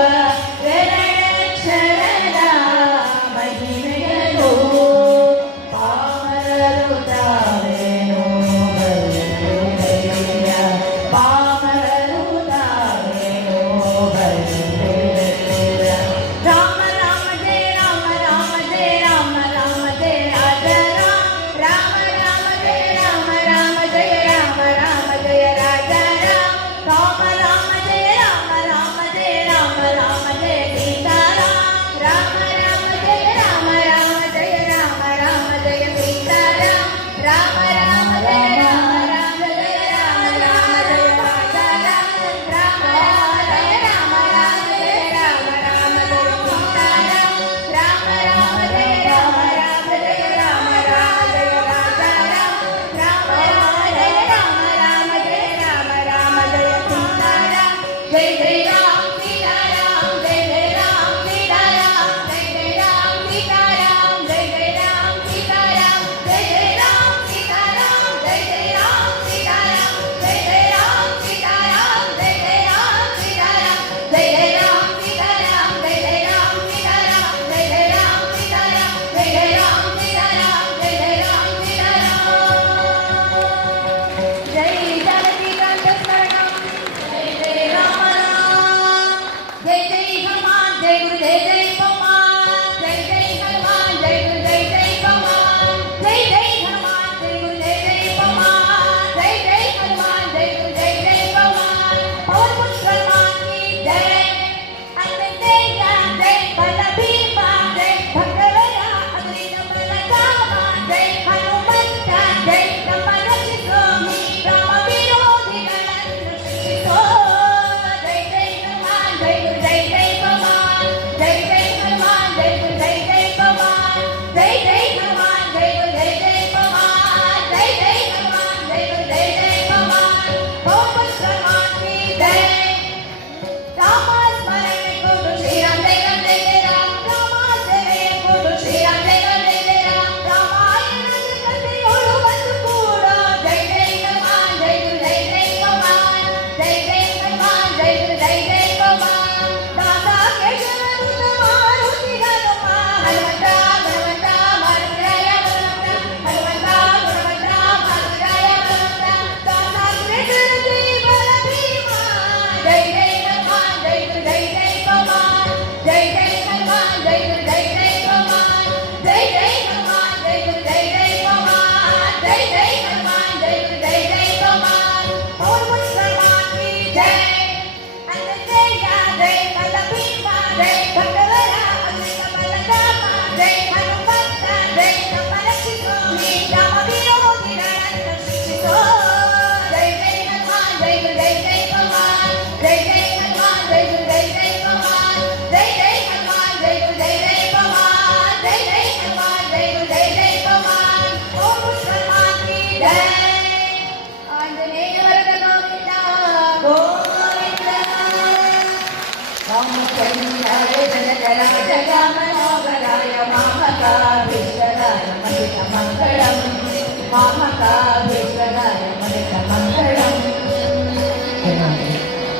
Over the nature. கைகள் David, David. God.